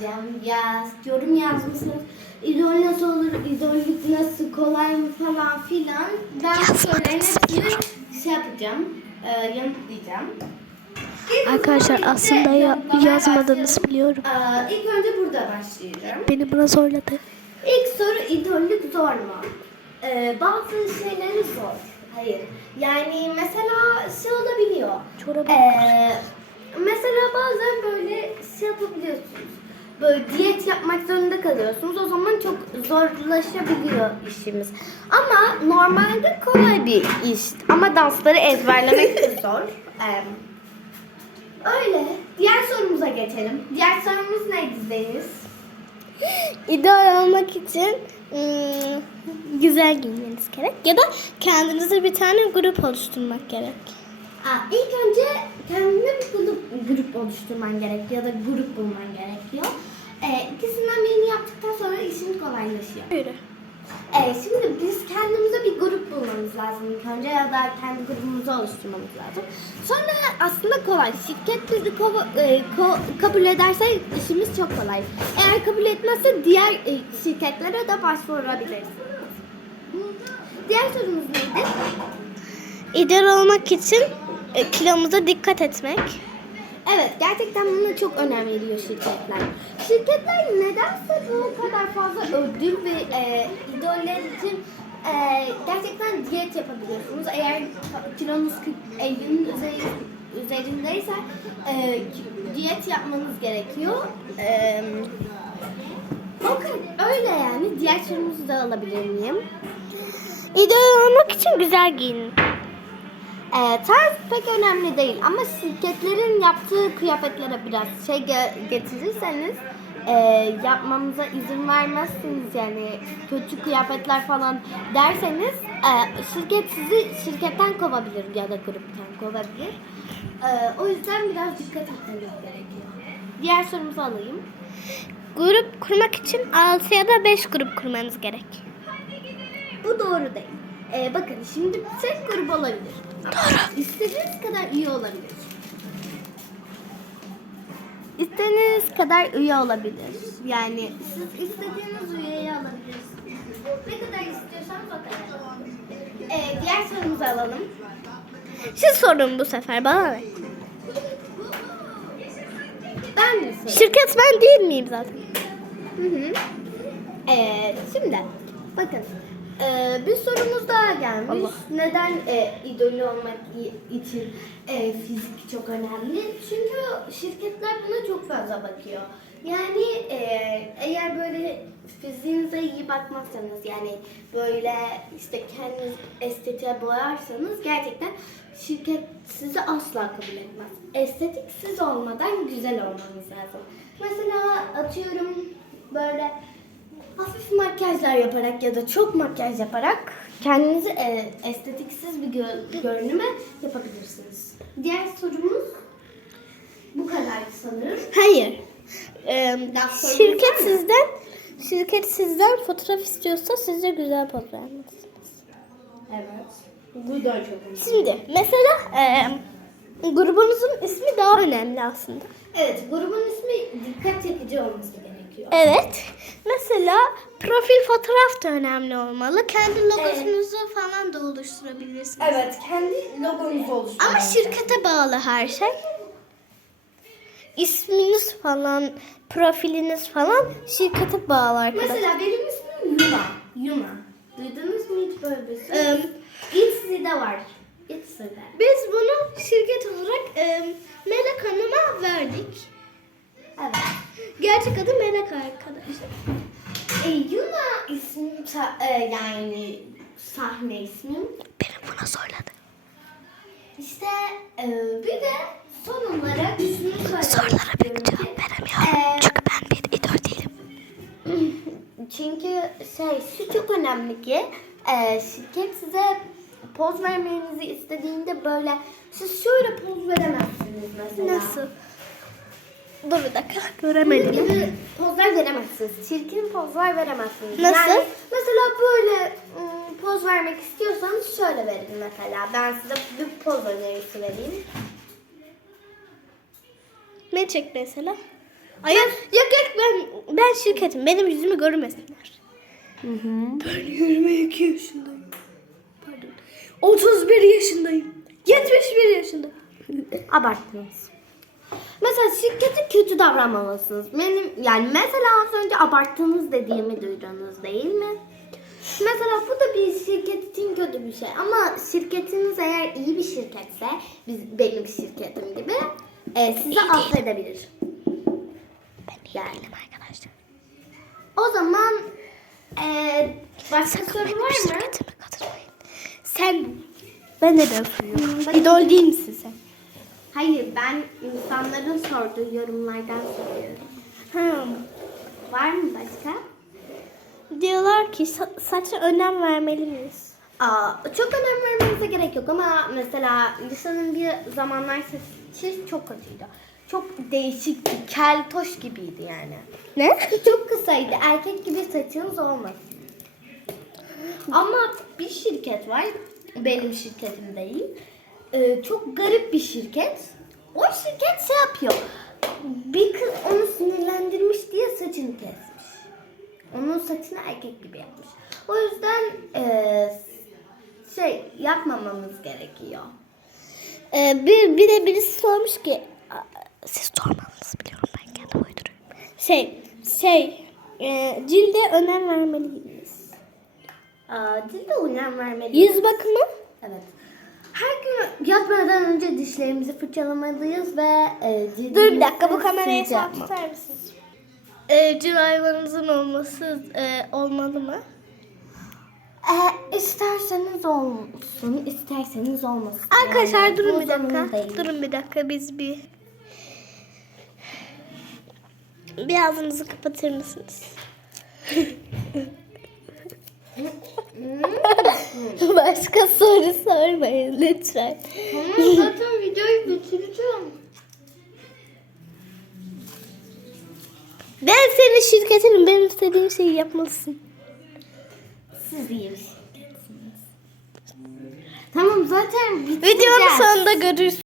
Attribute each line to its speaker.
Speaker 1: çekeceğim. Ya yorum yazmışsınız. İdol nasıl olur, idollik nasıl, kolay mı falan filan. Ben soruların hepsini şey yapacağım. E, yanıtlayacağım. İlk
Speaker 2: Arkadaşlar aslında ya-
Speaker 1: başlayalım.
Speaker 2: biliyorum.
Speaker 1: Aa, ilk önce burada başlayacağım.
Speaker 2: Beni buna zorladı.
Speaker 1: İlk soru idollük zor mu? Ee, bazı şeyleri zor. Hayır. Yani mesela şey olabiliyor.
Speaker 2: Çorabı
Speaker 1: Ee, mesela bazen böyle şey yapabiliyorsunuz. Böyle diyet yapmak zorunda kalıyorsunuz. O zaman çok zorlaşabiliyor işimiz. Ama normalde kolay bir iş. Ama dansları ezberlemek de zor. Ee, öyle. Diğer sorumuza geçelim. Diğer sorumuz neydi Deniz?
Speaker 2: İdol olmak için ım, güzel giyinmeniz gerek. Ya da kendinize bir tane grup oluşturmak gerek.
Speaker 1: Aa, ilk önce kendine bir grup, grup oluşturman gerekiyor ya da grup bulman gerekiyor. Ee, ikisinden birini yaptıktan sonra işin kolaylaşıyor.
Speaker 2: Yürü.
Speaker 1: Ee, şimdi biz kendimize bir grup bulmamız lazım ilk önce ya da kendi grubumuzu oluşturmamız lazım. Sonra aslında kolay. Şirket bizi kova- e, ko- kabul ederse işimiz çok kolay. Eğer kabul etmezse diğer e, şirketlere de başvurabiliriz. Diğer sorumuz neydi?
Speaker 2: İdol olmak için e, kilomuza dikkat etmek.
Speaker 1: Evet, gerçekten buna çok önem veriyor şirketler. Şirketler nedense bu kadar fazla ödül ve e, idoller için e, gerçekten diyet yapabiliyorsunuz. Eğer kilonuz 50'nin üzeri, üzerindeyse e, diyet yapmanız gerekiyor. E, bakın öyle yani. Diğer sorumuzu da alabilir miyim?
Speaker 2: İdol olmak için güzel giyinin.
Speaker 1: E, tarz pek önemli değil ama şirketlerin yaptığı kıyafetlere biraz şey ge- getirirseniz e, yapmamıza izin vermezsiniz yani kötü kıyafetler falan derseniz e, şirket sizi şirketten kovabilir ya da gruptan kovabilir. E, o yüzden biraz dikkat etmeniz gerekiyor. Diğer sorumuzu alayım.
Speaker 2: Grup kurmak için 6 ya da 5 grup kurmanız gerek.
Speaker 1: Bu doğru değil. E, bakın şimdi tek grup olabilir.
Speaker 2: Doğru.
Speaker 1: İstediğiniz kadar iyi olabilir. İstediğiniz kadar üye olabilir. Yani siz istediğiniz üyeyi alabilirsiniz. Ne kadar istiyorsanız o kadar. Ee, diğer sorumuzu alalım.
Speaker 2: Siz sorun bu sefer bana ne?
Speaker 1: Ben mi sorayım?
Speaker 2: Şirket ben değil miyim zaten?
Speaker 1: Hı hı. Ee, şimdi bakın ee, bir sorumuz daha gelmiş.
Speaker 2: Allah.
Speaker 1: Neden e, idolü olmak için e, fizik çok önemli? Çünkü şirketler buna çok fazla bakıyor. Yani e, eğer böyle fiziğinize iyi bakmazsanız yani böyle işte kendiniz estetiğe boyarsanız gerçekten şirket sizi asla kabul etmez. Estetiksiz olmadan güzel olmanız lazım. Mesela atıyorum böyle hafif makyajlar yaparak ya da çok makyaj yaparak kendinizi e, estetiksiz bir gö- görünüme yapabilirsiniz. Diğer sorumuz bu kadar sanırım.
Speaker 2: Hayır. Ee,
Speaker 1: sorunuz
Speaker 2: şirket
Speaker 1: mı?
Speaker 2: sizden şirket sizden fotoğraf istiyorsa size güzel poz vermelisiniz.
Speaker 1: Evet. Bu da çok önemli.
Speaker 2: Şimdi mesela e, grubunuzun ismi daha önemli aslında.
Speaker 1: Evet, grubun ismi dikkat çekici olması gerekiyor.
Speaker 2: Evet. Mesela profil fotoğraf da önemli olmalı. Kendi logosunuzu falan da oluşturabilirsiniz.
Speaker 1: Evet, kendi logonuzu oluşturun.
Speaker 2: Ama şirkete bağlı her şey. İsminiz falan, profiliniz falan şirkete bağlı arkadaşlar.
Speaker 1: Mesela benim ismim Yuma. Yuma. Duydunuz mu hiç böyle bir şey?
Speaker 2: Em,
Speaker 1: İTZİ'de var. İTZİ'de.
Speaker 2: Biz bunu şirket olarak e, Melek Hanım'a verdik.
Speaker 1: Evet.
Speaker 2: Gerçek adı Melek arkadaşlar.
Speaker 1: E, Yuna ismim sa- e, yani sahne ismim.
Speaker 2: Beni buna zorladı.
Speaker 1: İşte e, bir de son olarak şunu söylemek
Speaker 2: Sorulara
Speaker 1: istiyorum
Speaker 2: cevap veremiyorum.
Speaker 1: e,
Speaker 2: Çünkü ben bir idol değilim.
Speaker 1: Çünkü şey şu çok önemli ki e, şirket size poz vermenizi istediğinde böyle siz şöyle poz veremezsiniz mesela.
Speaker 2: Nasıl? Dur bir dakika. Göremedim.
Speaker 1: gibi pozlar veremezsiniz. Çirkin pozlar veremezsiniz.
Speaker 2: Nasıl?
Speaker 1: Yani mesela böyle ım, poz vermek istiyorsanız şöyle verin mesela. Ben size bir poz önerisi vereyim.
Speaker 2: Ne çek mesela? Hayır. Yok yok ben ben şirketim. Benim yüzümü görmesinler.
Speaker 1: Hı hı.
Speaker 2: Ben 22 yaşındayım. Pardon. 31 yaşındayım. 71 yaşındayım.
Speaker 1: Abarttınız. Mesela şirkete kötü davranmamalısınız. Benim yani mesela az önce abarttınız dediğimi duydunuz değil mi? Mesela bu da bir şirket için kötü bir şey. Ama şirketiniz eğer iyi bir şirketse, biz benim şirketim gibi, e, sizi affedebilir. Yani.
Speaker 2: arkadaşlar.
Speaker 1: O zaman e, başka soru var mı?
Speaker 2: Sen ben neden soruyorum? İdol değil misin?
Speaker 1: Hayır, ben insanların sorduğu yorumlardan soruyorum.
Speaker 2: Ha.
Speaker 1: Var mı başka?
Speaker 2: Diyorlar ki sa- saça önem vermeli miyiz?
Speaker 1: Aa, çok önem vermenize gerek yok ama mesela lisanın bir zamanlar saçı çok kötüydü. Çok değişikti, keltoş gibiydi yani.
Speaker 2: Ne?
Speaker 1: Çok kısaydı, erkek gibi saçınız olmasın. Ama bir şirket var, benim şirketim değil. Ee, çok garip bir şirket. O şirket şey yapıyor. Bir kız onu sinirlendirmiş diye saçını kesmiş. Onun saçını erkek gibi yapmış. O yüzden eee, şey yapmamamız gerekiyor.
Speaker 2: Ee, bir, bir de birisi sormuş ki "Aa, siz sormanızı biliyorum ben kendi uyduruyorum. Şey şey e, cilde önem vermeli miyiz?
Speaker 1: Aa, dilde önem vermeliyiz.
Speaker 2: Yüz bakımı?
Speaker 1: Evet. Her gün yatmadan önce dişlerimizi fırçalamalıyız ve e,
Speaker 2: Dur bir dakika bu kamerayı sağ tutar mısınız? Evcil hayvanınızın olması e, olmalı mı?
Speaker 1: E, isterseniz olsun, isterseniz olmasın.
Speaker 2: Arkadaşlar
Speaker 1: Yani
Speaker 2: durun
Speaker 1: bu
Speaker 2: bir dakika.
Speaker 1: değil.
Speaker 2: Durun bir dakika biz bir bir ağzınızı kapatır mısınız? Başka soru sormayın lütfen.
Speaker 1: Tamam zaten videoyu bitireceğim.
Speaker 2: Ben senin şirketinim. Benim istediğim şeyi yapmalısın.
Speaker 1: Siz iyi bir şirketsiniz. Tamam zaten bitireceğiz.
Speaker 2: Videonun sonunda görürsün.